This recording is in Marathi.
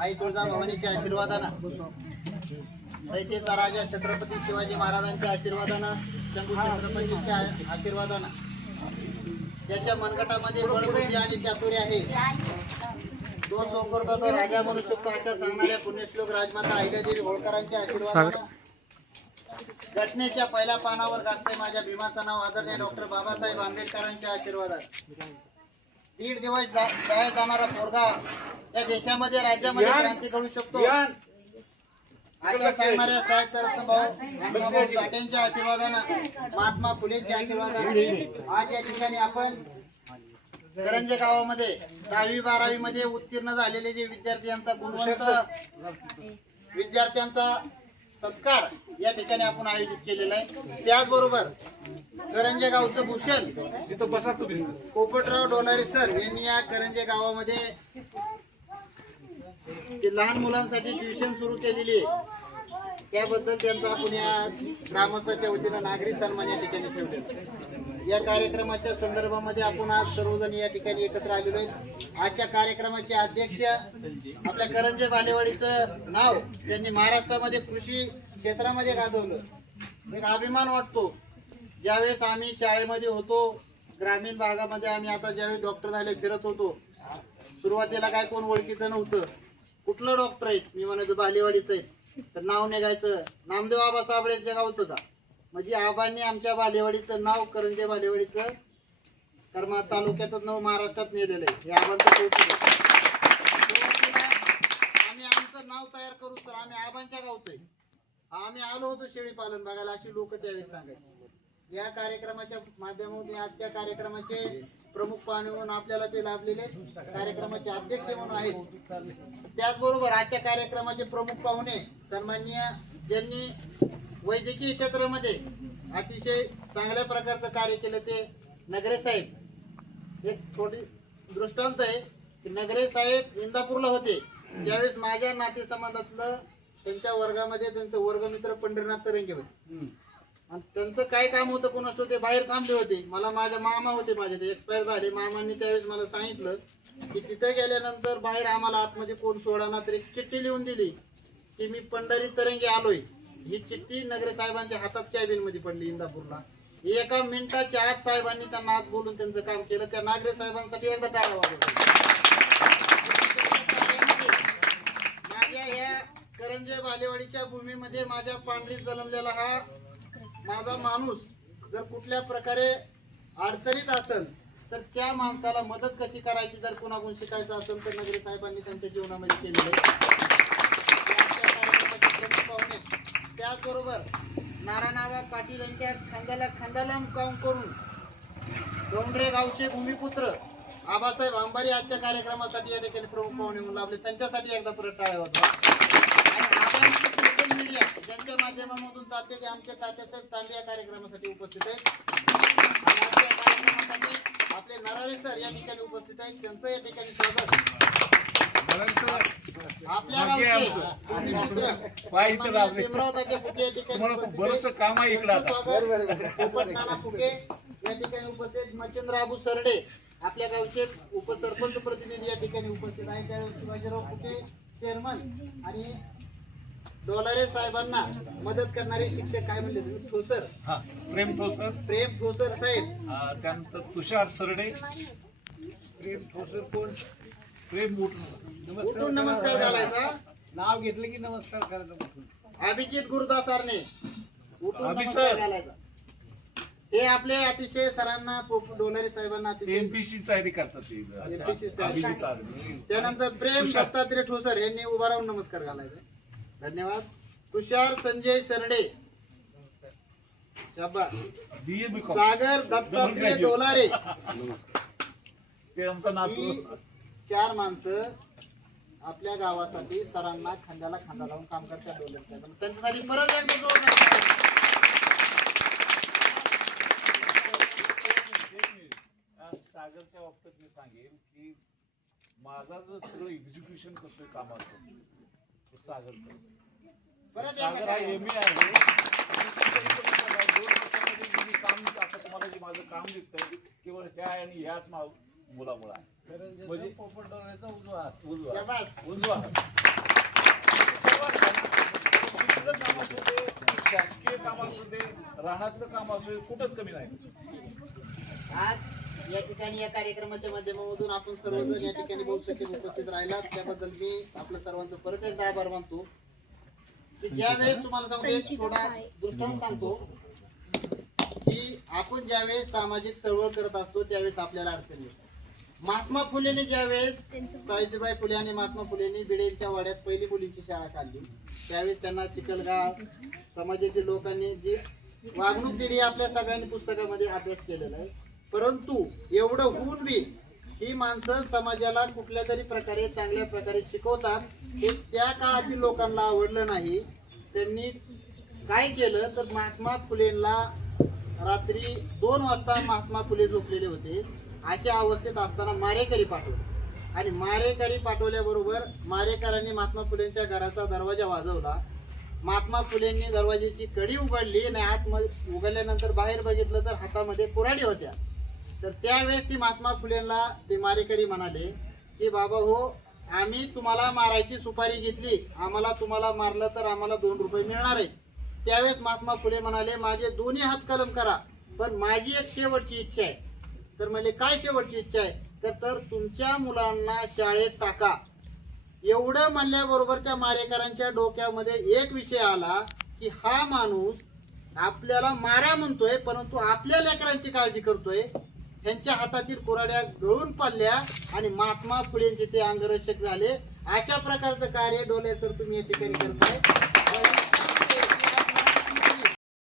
आई तुळजाभवानीच्या आशीर्वादानं. रयतेचा राजा छत्रपती शिवाजी महाराजांच्या आशीर्वादानं शंभू छत्रपतीच्या आशीर्वादानं. ज्याच्या मनगटामध्ये बळबुद्धी आणि चातुर्य आहे. दोन सोंगरता तो राजा म्हणू शकतो अशा सांगणाऱ्या पुण्यश्लोक राजमाता अहिल्यादेवी होळकरांच्या आशीर्वादानं. घटनेच्या पहिल्या पानावर गाजते माझ्या भीमाचं नाव आदरणीय डॉक्टर बाबासाहेब आंबेडकरांच्या आशीर्वादात दीड दिवस जाया जाणारा पोरगा या देशामध्ये राज्यामध्ये क्रांती करू शकतो. साहेब भाऊ साठेंच्या आशीर्वादानं महात्मा फुलेंच्या आशीर्वादानं आज या ठिकाणी आपण करंजे गावामध्ये दहावी बारावी मध्ये उत्तीर्ण झालेले जे विद्यार्थी यांचा गुणवंत विद्यार्थ्यांचा सत्कार या ठिकाणी आपण आयोजित केलेला आहे. त्याचबरोबर करंजे गावचं भूषण. तिथं बसा तुम्ही. पोपटराव डोलारे सर यांनी या करंजे गावामध्ये लहान मुलांसाठी ट्युशन सुरू केलेली आहे. त्याबद्दल त्यांचा आपण या ग्रामस्थाच्या वतीनं नागरिक सन्मान या ठिकाणी ठेवले या कार्यक्रमाच्या संदर्भामध्ये आपण आज सर्वजण या ठिकाणी एकत्र आलेलो आहेत आजच्या कार्यक्रमाचे अध्यक्ष आपल्या करंजे बालेवाडीचं नाव त्यांनी महाराष्ट्रामध्ये कृषी क्षेत्रामध्ये गाजवलं. एक अभिमान वाटतो. ज्यावेळेस आम्ही शाळेमध्ये होतो ग्रामीण भागामध्ये आम्ही आता ज्यावेळी डॉक्टर झाले फिरत होतो सुरुवातीला काय कोण ओळखीचं नव्हतं. कुठलं डॉक्टर आहे मी म्हणायचो बालेवाडीचं आहे तर नाव निघायचं. नामदेव आबा साबळेच्या गावचं का? म्हणजे आबांनी आमच्या बालेवाडीचं नाव करंजे बालेवाडीचं कर्मा तालुक्यातच नाव महाराष्ट्रात नेलेलं आहे. हे आबांचं कौतुक आम्ही आमचं नाव तयार करू तर आम्ही आबांच्या गावचं आहे. आम्ही आलो होतो शेळी पालन बघायला अशी लोक त्यावेळी सांगायची. या कार्यक्रमाच्या माध्यमातून आजच्या कार्यक्रमाचे प्रमुख पाहुणे म्हणून आपल्याला ते लाभलेले कार्यक्रमाचे अध्यक्ष म्हणून आहेत. त्याचबरोबर आजच्या कार्यक्रमाचे प्रमुख पाहुणे सन्माननीय ज्यांनी वैद्यकीय क्षेत्रामध्ये अतिशय चांगल्या प्रकारचं कार्य केलं ते नगरे साहेब. एक छोटी दृष्टांत आहे की नगरे साहेब इंदापूरला होते. त्यावेळेस माझ्या नातेसंबंधातलं त्यांच्या वर्गामध्ये त्यांचे वर्गमित्र पंढरीनाथ तरंगे होते. आणि त्यांचं काय काम होतं कोणाच ते बाहेर थांबले होते. मला माझ्या मामा होते माझे ते एक्सपायर झाले. मामांनी त्यावेळेस मला सांगितलं की तिथे गेल्यानंतर बाहेर आम्हाला आतमध्ये कोण सोडाना तर एक चिठ्ठी लिहून दिली की मी पंढरी तरंगी आलोय. ही चिठ्ठी नगरे साहेबांच्या हातात कॅबिनमध्ये पडली इंदापूरला. एका मिनिटाच्या आत साहेबांनी त्यांना आत बोलून त्यांचं काम केलं. त्या नागरे साहेबांसाठी एकदा टाळा माझ्या या करंजे बालेवाडीच्या भूमीमध्ये माझ्या पांढरीत जन्मलेला हा माझा माणूस जर कुठल्या प्रकारे अडचणीत असेल तर त्या माणसाला मदत कशी करायची जर कोणाकडून शिकायचं असेल तर नगरी साहेबांनी त्यांच्या जीवनामध्ये केलेलं आहे पाहुणे. त्याचबरोबर नारायणाबा पाटील यांच्या खांद्याला खांद्याला काम करून डोंगरे गावचे भूमिपुत्र आबासाहेब अंबारी आजच्या कार्यक्रमासाठी या ठिकाणी प्रमुख पाहुणे म्हणून लाभले त्यांच्यासाठी एकदा परत टाळ्या होता सोशल मीडिया ज्यांच्या माध्यमामधून जाते ते आमच्या तात्यासाहेब या कार्यक्रमासाठी उपस्थित आहेत. आणि आजच्या कार्यक्रमासाठी आपले नरारे सर या ठिकाणी उपस्थित आहेत. त्यांचं या ठिकाणी स्वागत. आपल्या गावचे फुटे या ठिकाणी उपस्थित बरंचसं आहेत. काम आहे इकडं त्यांचं आता. स्वागत पोपटनाना फुटे या ठिकाणी उपस्थित मच्छिंद्र अबू सरडे आपल्या गावचे उपसरपंच प्रतिनिधी या ठिकाणी उपस्थित आहेत. त्या शिवाजीराव फुटे चेअरमन आणि डोलारे साहेबांना मदत करणारे शिक्षक काय म्हणले तुम्ही? ठोसर. हा प्रेम ठोसर. प्रेम ठोसर साहेब. त्यानंतर तुषार सरडे. प्रेम ठोसर कोण? प्रेम उठून उठून नमस्कार घालायचा नाव घेतलं की नमस्कार करायचा अभिजित गुरुदास आरणे उठून अभि नमस्कार सर. घालायचा हे आपले अतिशय सरांना डोलारे साहेबांना अतिशय एमपीसी तयारी करतात ते. MPC तयारी. अभिजित आर्मी. त्यानंतर प्रेम दत्तात्रय ठोसर यांनी उभा राहून नमस्कार घालायचा. धन्यवाद. तुषार संजय सरडे. सागर दत्तात्रय डोलारे. चार माणसं आपल्या गावासाठी सरांना खांद्याला खांदा लावून काम करतात डोलारे त्यांच्यासाठी परत एकदा सागरच्या बाबतीत मी सांगेन की माझा जो सगळं एक्झिक्युशन करतोय कामाचं सागर सागर हा एम ए आहे दोन वर्षामध्ये मी काम आता. तुम्हाला जे माझं काम दिसतंय केवळ ह्या आणि ह्याच मा- मुलामुळं आहे. म्हणजे उजवा हात उजवा. उजवा. दे शासकीय काम असू दे राहण्याचं काम असू दे कुठंच कमी नाही आज या ठिकाणी या कार्यक्रमाच्या माध्यमामधून आपण सर्वजण या ठिकाणी बहुत संख्येने उपस्थित राहिला. त्याबद्दल मी आपल्या सर्वांचं परत एकदा आभार मानतो. की ज्यावेळेस तुम्हाला सांगतो एक थोडा दृष्टांत सांगतो की आपण ज्यावेळेस सामाजिक चळवळ करत असतो त्यावेळेस आपल्याला अडचण महात्मा फुलेने ज्यावेळेस सावित्रीबाई फुले आणि महात्मा फुलेंनी बिडेच्या वाड्यात पहिली मुलींची शाळा काढली त्यावेळेस त्यांना चिखलगाव समाजातील लोकांनी जी वागणूक दिली आपल्या सगळ्यांनी पुस्तकामध्ये अभ्यास केलेला आहे. परंतु एवढं होऊन बी ही माणसं समाजाला कुठल्या तरी प्रकारे चांगल्या प्रकारे शिकवतात हे त्या काळातील लोकांना आवडलं नाही. त्यांनी काय केलं तर महात्मा फुलेंना रात्री दोन वाजता महात्मा फुले झोपलेले होते. अशा अवस्थेत असताना मारेकरी पाठवले. आणि मारेकरी पाठवल्याबरोबर मारेकरांनी महात्मा फुलेंच्या घराचा दरवाजा वाजवला. महात्मा फुलेंनी दरवाजेची कडी उघडली आणि आत उघडल्यानंतर बाहेर बघितलं तर हातामध्ये कुऱ्हाडी होत्या. तर त्यावेळेस ती महात्मा फुलेंना ते मारेकरी म्हणाले की बाबा हो आम्ही तुम्हाला मारायची सुपारी घेतली. आम्हाला तुम्हाला मारलं तर आम्हाला दोन रुपये मिळणार आहे त्यावेळेस महात्मा फुले म्हणाले माझे दोन्ही हात कलम करा पण माझी एक शेवटची इच्छा आहे. तर म्हणजे काय शेवटची इच्छा आहे? तर तर तुमच्या मुलांना शाळेत टाका. एवढं म्हणल्याबरोबर त्या मारेकरांच्या डोक्यामध्ये एक विषय आला की हा माणूस आपल्याला मारा म्हणतोय परंतु आपल्या लेकरांची काळजी करतोय. त्यांच्या हातातील कुराड्या गळून पडल्या आणि महात्मा फुलेंचे ते अंगरक्षक झाले. अशा प्रकारचं कार्य डोले सर तुम्ही या ठिकाणी करताय.